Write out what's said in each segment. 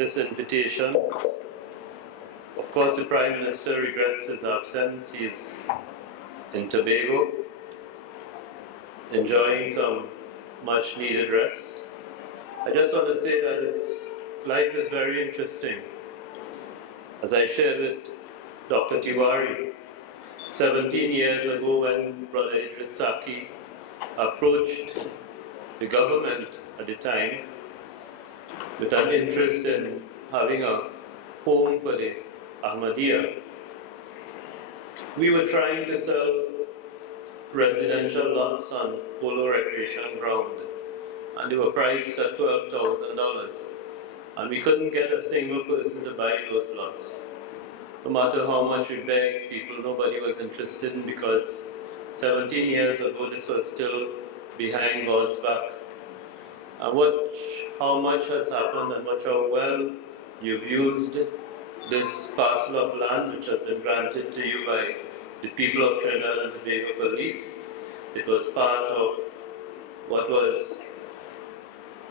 this invitation. Of course, the Prime Minister regrets his absence. He is in Tobago, enjoying some much needed rest. I just want to say that life is very interesting. As I shared with Dr. Tiwari, 17 years ago when Brother Idris Saki approached the government at the time with an interest in having a home for the Ahmadiyya, we were trying to sell residential lots on polo recreation ground, and they were priced at $12,000, and we couldn't get a single person to buy those lots. No matter how much we begged people, nobody was interested, because 17 years ago this was still behind God's back. And how much has happened, and how well you've used this parcel of land which has been granted to you by the people of Trinidad and Tobago for lease. It was part of what was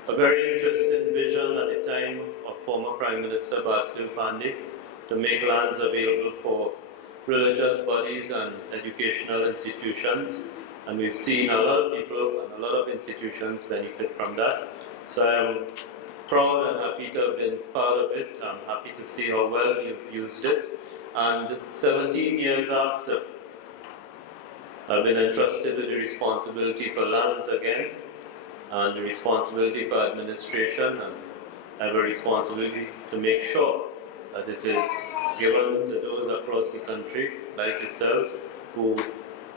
a very interesting vision at the time of former Prime Minister Basil Pandey, to make lands available for religious bodies and educational institutions. And we've seen a lot of people and a lot of institutions benefit from that. So I'm proud and happy to have been part of it. I'm happy to see how well you've used it. And 17 years after, I've been entrusted with the responsibility for lands again, and the responsibility for administration, and I have a responsibility to make sure that it is given to those across the country, like yourselves, who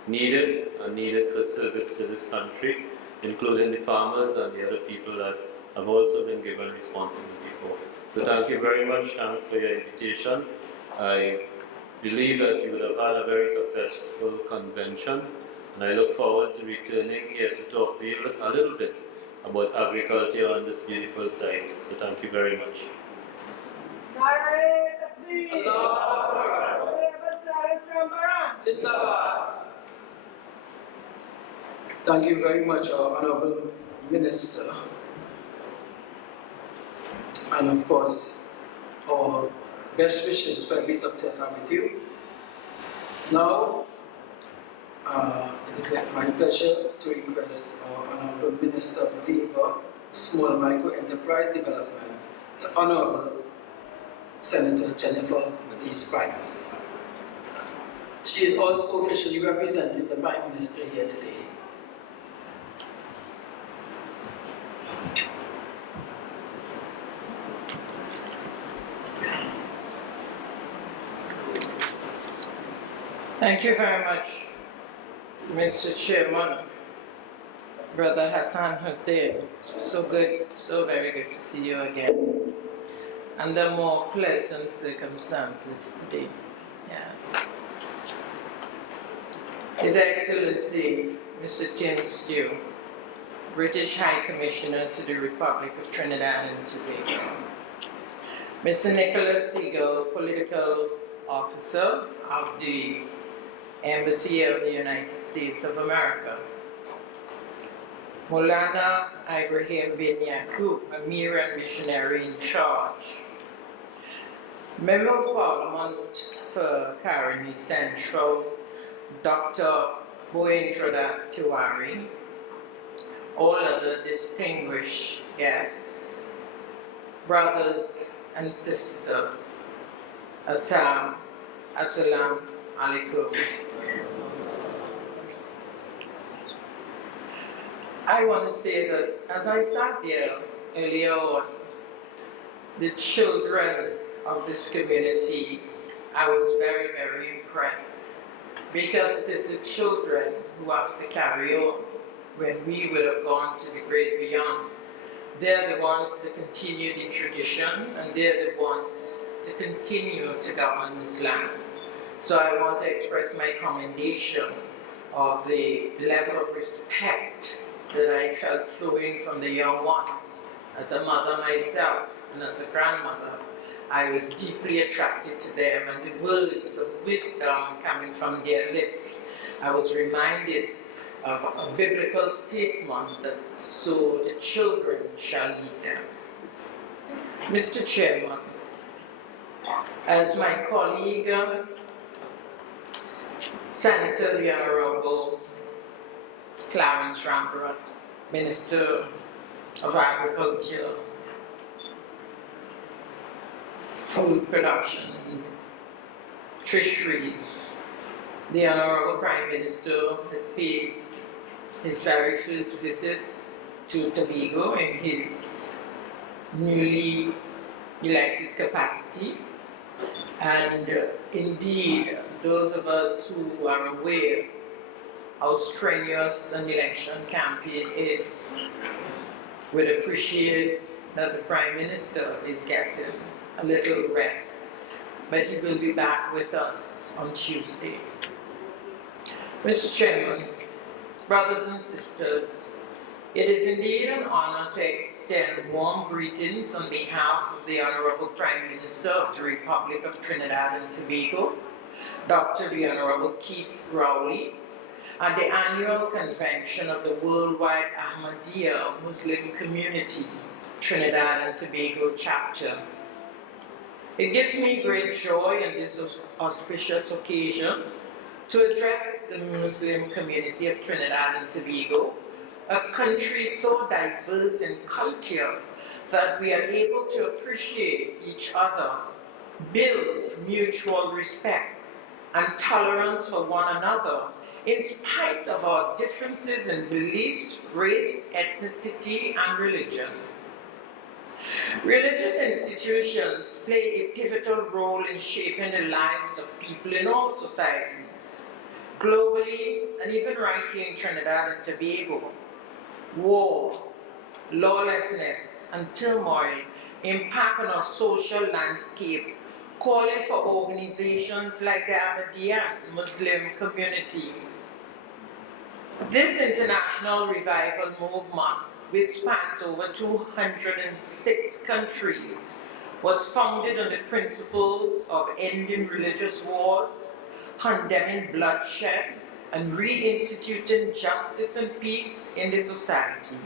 need it and need it for service to this country, including the farmers and the other people that have also been given responsibility for. So thank you very much. Thanks for your invitation. I believe that you would have had a very successful convention, and I look forward to returning here to talk to you a little bit about agriculture on this beautiful site. So thank you very much. Thank you very much, Honorable Minister. And of course, our best wishes for every success are with you. Now, it is my pleasure to request our Honorable Minister of Labour, Small Micro Enterprise Development, the Honorable Senator Jennifer Ortiz-Price. She is also officially representing the Prime Minister here today. Thank you very much, Mr. Chairman, Brother Hassan Hussein. So good, so very good to see you again. Under more pleasant circumstances today, yes. His Excellency, Mr. Tim Stew, British High Commissioner to the Republic of Trinidad and Tobago. Mr. Nicholas Siegel, Political Officer of the Embassy of the United States of America. Maulana Ibrahim bin Yaqub, Amir and Missionary in Charge. Member of Parliament for Caroni Central, Dr. Boindrada Tiwari, all other distinguished guests, brothers and sisters, Assalamu alaikum. I want to say that as I sat there earlier on, the children of this community, I was very, very impressed, because it is the children who have to carry on when we would have gone to the great beyond. They're the ones to continue the tradition, and they're the ones to continue to govern this land. So I want to express my commendation of the level of respect that I felt flowing from the young ones. As a mother myself and as a grandmother, I was deeply attracted to them, and the words of wisdom coming from their lips. I was reminded of a biblical statement that, so the children shall lead them. Mr. Chairman, as my colleague, Senator the Honorable Clarence Rambert, Minister of Agriculture, Food Production, Fisheries, the Honorable Prime Minister has paid his very first visit to Tobago in his newly elected capacity. And indeed, those of us who are aware how strenuous an election campaign is would appreciate that the Prime Minister is getting a little rest, but he will be back with us on Tuesday. Mr. Chairman, brothers and sisters, it is indeed an honor to extend warm greetings on behalf of the Honorable Prime Minister of the Republic of Trinidad and Tobago, Dr. the Honorable Keith Rowley, at the annual convention of the worldwide Ahmadiyya Muslim community, Trinidad and Tobago chapter. It gives me great joy on this auspicious occasion to address the Muslim community of Trinidad and Tobago, a country so diverse in culture that we are able to appreciate each other, build mutual respect and tolerance for one another in spite of our differences in beliefs, race, ethnicity, and religion. Religious institutions play a pivotal role in shaping the lives of people in all societies. Globally, and even right here in Trinidad and Tobago, war, lawlessness, and turmoil impact on our social landscape, calling for organizations like the Ahmadiyya Muslim community. This international revival movement, which spans over 206 countries, was founded on the principles of ending religious wars, condemning bloodshed, and reinstituting justice and peace in the society.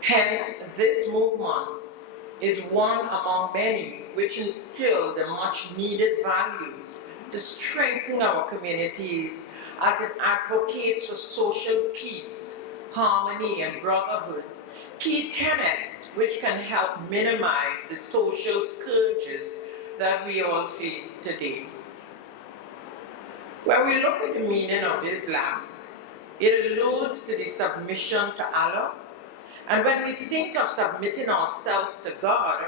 Hence, this movement is one among many which instill the much-needed values to strengthen our communities as it advocates for social peace, harmony, and brotherhood, key tenets which can help minimize the social scourges that we all face today. When we look at the meaning of Islam, it alludes to the submission to Allah, and when we think of submitting ourselves to God,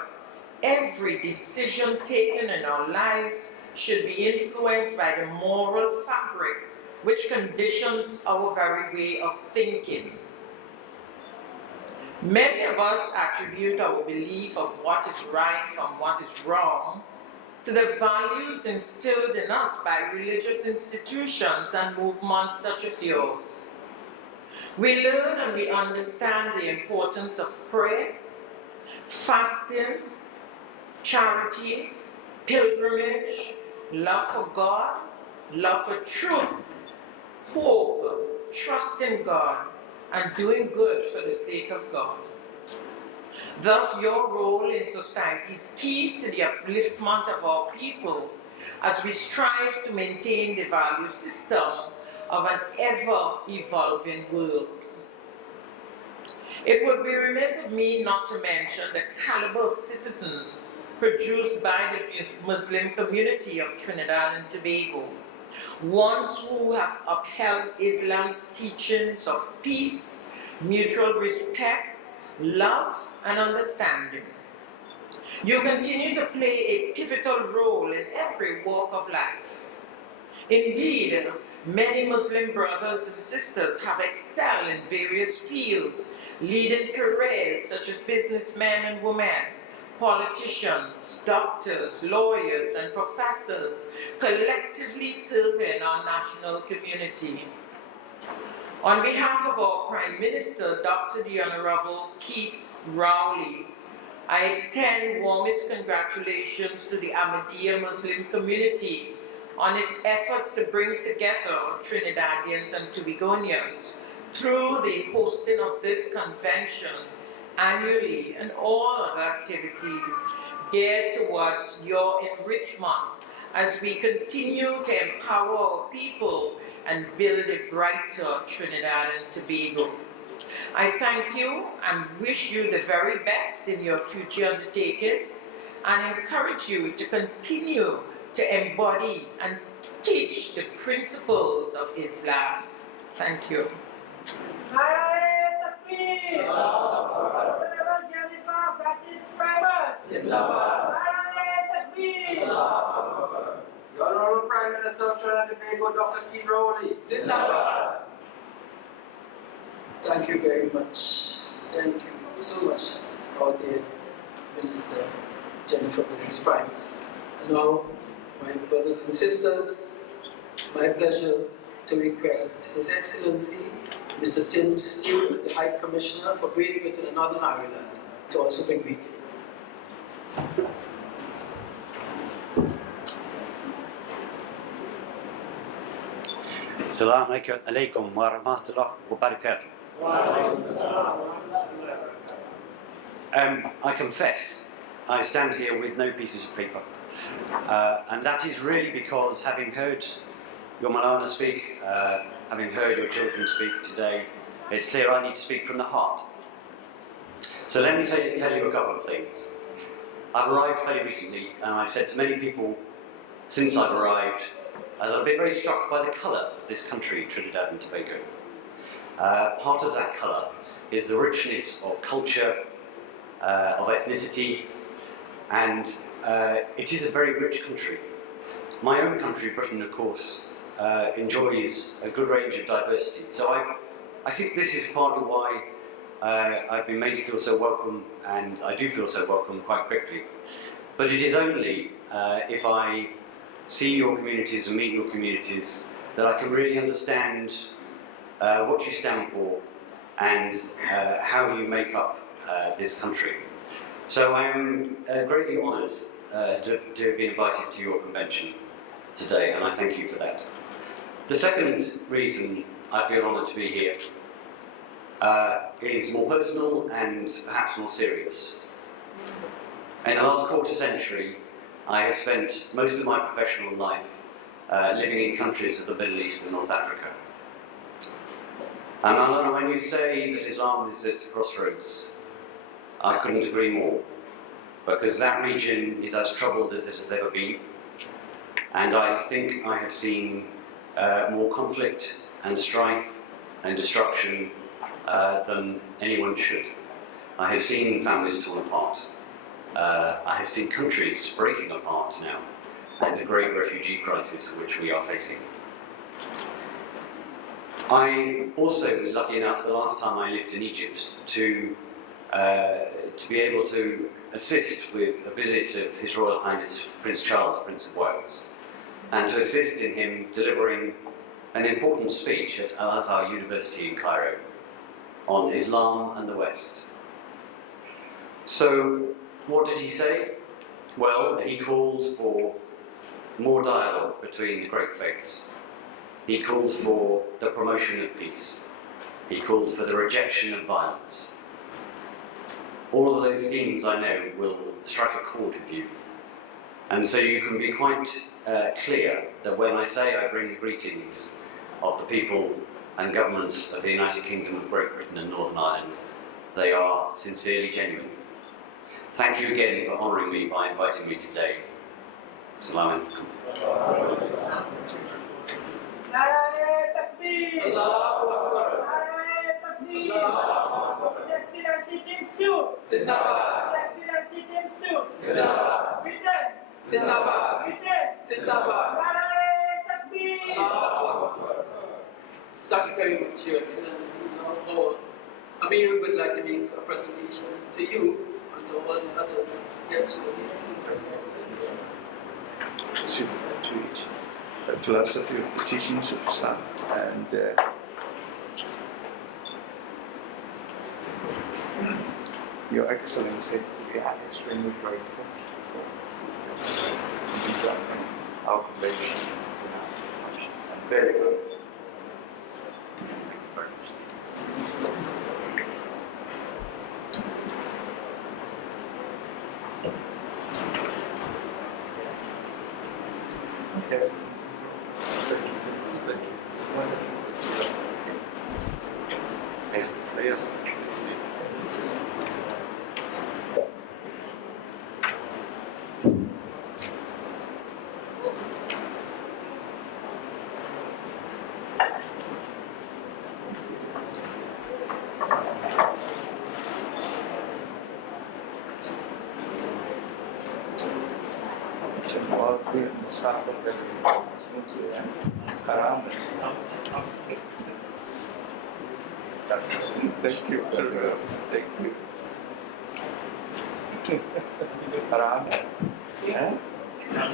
every decision taken in our lives should be influenced by the moral fabric which conditions our very way of thinking. Many of us attribute our belief of what is right from what is wrong to the values instilled in us by religious institutions and movements such as yours. We learn and we understand the importance of prayer, fasting, charity, pilgrimage, love for God, love for truth, hope, trust in God, and doing good for the sake of God. Thus, your role in society is key to the upliftment of our people as we strive to maintain the value system of an ever-evolving world. It would be remiss of me not to mention the caliber of citizens produced by the Muslim community of Trinidad and Tobago, ones who have upheld Islam's teachings of peace, mutual respect, love, and understanding. You continue to play a pivotal role in every walk of life. Indeed, many Muslim brothers and sisters have excelled in various fields, leading careers such as businessmen and women, politicians, doctors, lawyers, and professors, collectively serving our national community. On behalf of our Prime Minister, Dr. the Honorable Keith Rowley, I extend warmest congratulations to the Ahmadiyya Muslim community on its efforts to bring together Trinidadians and Tobagonians through the hosting of this convention annually and all other activities geared towards your enrichment as we continue to empower our people and build a brighter Trinidad and Tobago. I thank you and wish you the very best in your future undertakings and encourage you to continue to embody and teach the principles of Islam. Thank you. The Honourable Prime Minister of Trinidad and Tobago, Dr. Keith Rowley. Zindabad. Thank you very much. Thank you so much, our dear Minister Jennifer, for these finds. And now, my brothers and sisters, my pleasure to request His Excellency, Mr. Tim Stewart, the High Commissioner for Great Britain and Northern Ireland, to also bring greetings. Assalamu alaikum wa rahmatullahi wa barakatuh. I confess, I stand here with no pieces of paper. And that is really because, having heard your Malana speak, having heard your children speak today, it's clear I need to speak from the heart. So let me tell you a couple of things. I've arrived fairly recently, and I've said to many people since I've arrived that I've been very struck by the colour of this country, Trinidad and Tobago. Part of that colour is the richness of culture, of ethnicity, and it is a very rich country. My own country, Britain, of course, enjoys a good range of diversity. So I think this is partly why I've been made to feel so welcome, and I do feel so welcome quite quickly. But it is only if I see your communities and meet your communities that I can really understand what you stand for and how you make up this country. So I'm greatly honoured to have been invited to your convention today, and I thank you for that. The second reason I feel honoured to be here is more personal and perhaps more serious. In the last quarter century, I have spent most of my professional life living in countries of the Middle East and North Africa. And Malana, when you say that Islam is at a crossroads, I couldn't agree more, because that region is as troubled as it has ever been, and I think I have seen more conflict and strife and destruction than anyone should. I have seen families torn apart. I have seen countries breaking apart now, and the great refugee crisis which we are facing. I also was lucky enough the last time I lived in Egypt to be able to assist with a visit of His Royal Highness Prince Charles, Prince of Wales, and to assist in him delivering an important speech at Al-Azhar University in Cairo on Islam and the West. So, what did he say? Well, he called for more dialogue between the great faiths. He called for the promotion of peace. He called for the rejection of violence. All of those themes, I know, will strike a chord with you. And so you can be quite clear that when I say I bring the greetings of the people and government of the United Kingdom of Great Britain and Northern Ireland, they are sincerely genuine. Thank you again for honouring me by inviting me today. Assalamu alaikum. Excellency Team Stew. Zindabad. Excellency Team Stew. Zindabad. Britain. Zindabad. Britain. Zindabad. Thank you very much, Your Excellency. Now, Amir would like to make a presentation to you and to all the others. Yes, to each philosophy of the teachings of Islam, and Your Excellency, we are extremely grateful for our convention and very good. Thank you very much. Yes. Thank you so much. Thank you. Yes. Thank you very much. Thank you. Haram. Yeah? Thank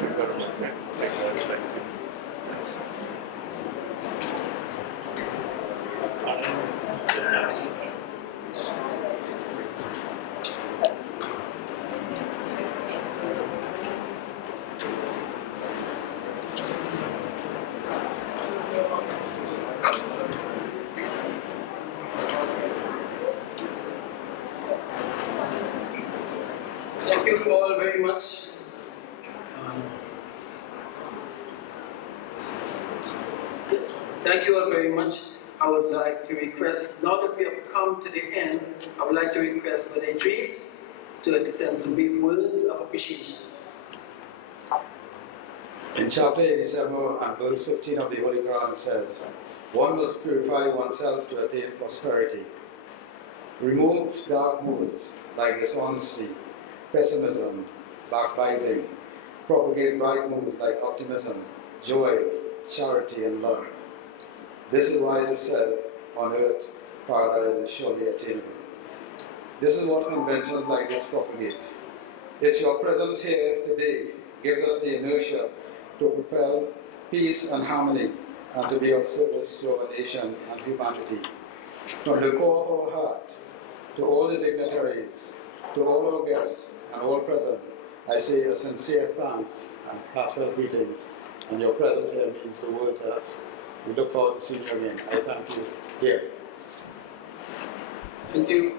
you very much. Thank you. Thank you all very much. Yes, thank you all very much. I would like to request, now that we have come to the end, I would like to request Brother Idris to extend some brief words of appreciation. In chapter 87 and verse 15 of the Holy Quran, it says, one must purify oneself to attain prosperity. Remove dark moods like dishonesty, pessimism, backbiting. Propagate bright moods like optimism, joy, charity, and love. This is why it is said, on earth, paradise is surely attainable. This is what conventions like this propagate. It's your presence here today gives us the inertia to propel peace and harmony and to be of service to our nation and humanity. From the core of our heart, to all the dignitaries, to all our guests and all present, I say a sincere thanks and heartfelt greetings, and your presence here means the world to us. We look forward to seeing you again. I thank you dearly. Thank you,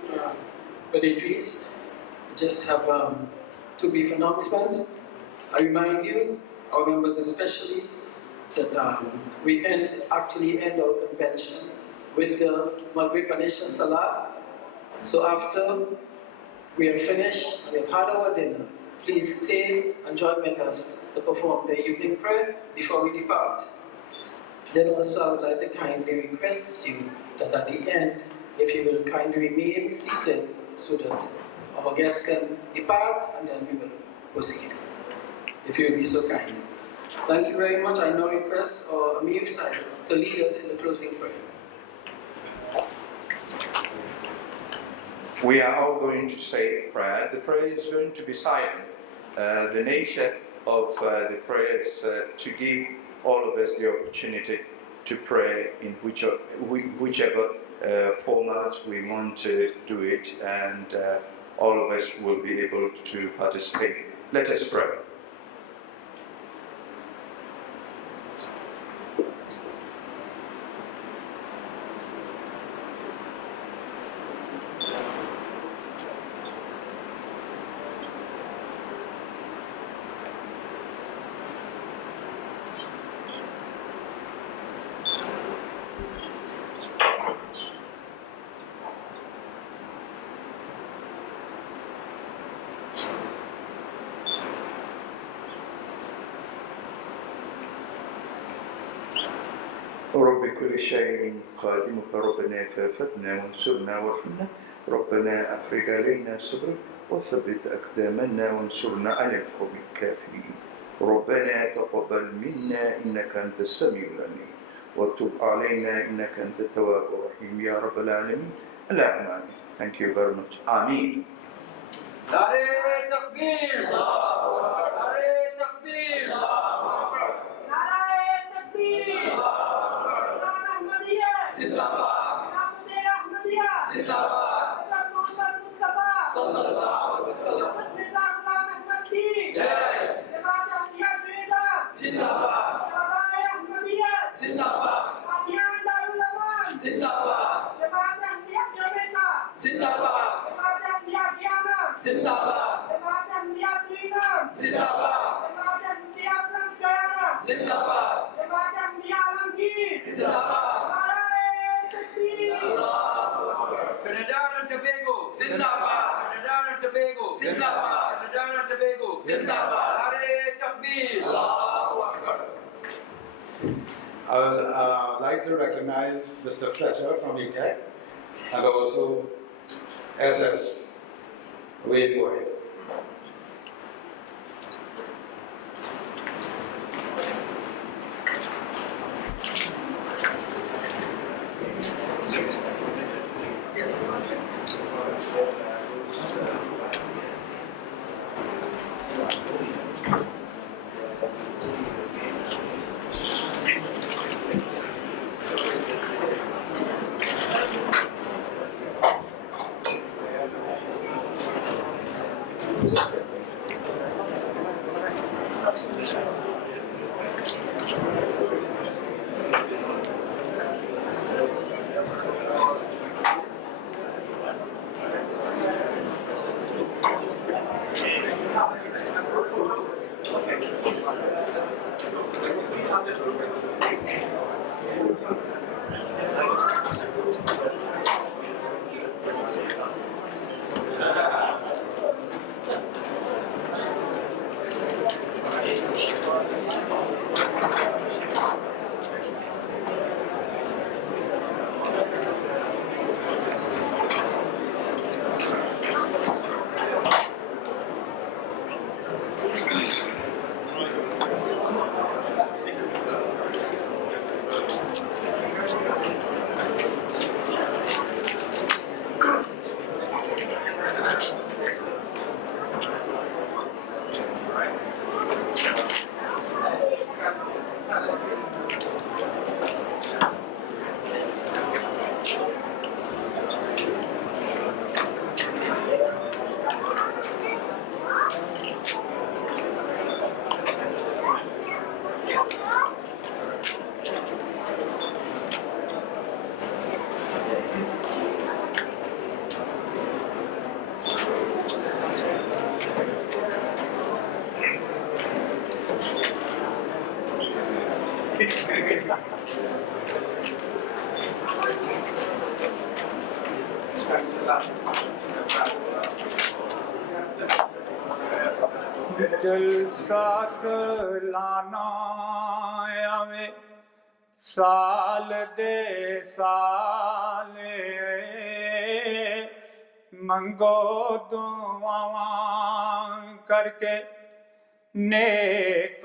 Brother Idris. Just have two brief announcements. I remind you, our members especially, that we actually end our convention with the Maghrib and Isha Salah. So after we have finished and we have had our dinner, please stay and join with us to perform the evening prayer before we depart. Then also I would like to kindly request you that at the end, if you will kindly remain seated so that our guests can depart and then we will proceed. If you will be so kind. Thank you very much. I now request our Amir Sahib to lead us in the closing prayer. We are all going to say prayer. The prayer is going to be silent. The nature of the prayer is to give all of us the opportunity to pray in whichever format we want to do it, and all of us will be able to participate. Let us pray. رب كل شيء خادمك ربنا فافتنا وانصرنا وارحمنا ربنا أفرج علينا صبرا وثبت أقدامنا وانصرنا على القوم الكافرين ربنا تقبل منا إنك أنت السميع العليم وتب علينا إنك أنت التواب الرحيم يا رب العالمين اللهم آمين. Thank you very much. آمين. नारे तकबीर नारे तकबीर नारे तकबीर अहमदिया जिंदाबाद अहमदिया जिंदाबाद मोहम्मद मुस्तफा सल्लल्लाहु अलैहि वसल्लम अहमद की जय जमात अहमदिया ट्रिनिडाद जिंदाबाद जमात अहमदिया जिंदाबाद अभियान दारुल अमान जिंदाबाद जमात अहमदिया जमेता जिंदाबाद जमात अहमदिया गियाना जिंदाबाद Jamaat Ahmadiyya Suriname Zindabad. Jamaat Ahmadiyya Guyana. Zindabad. Jamaat Ahmadiyya Alamgir. Zindabad. Nare Takbir. Trinidad and Tobago. Zindabad. Trinidad and Tobago. Zindabad. Trinidad and Tobago. Zindabad. Nare Takbir. Allahu Akbar. I would like to recognize Mr. Fletcher from ETEC and also SS Wayne Boyd. जलसा सलाना आवे साल दे साले मंगो दुआवां करके नेक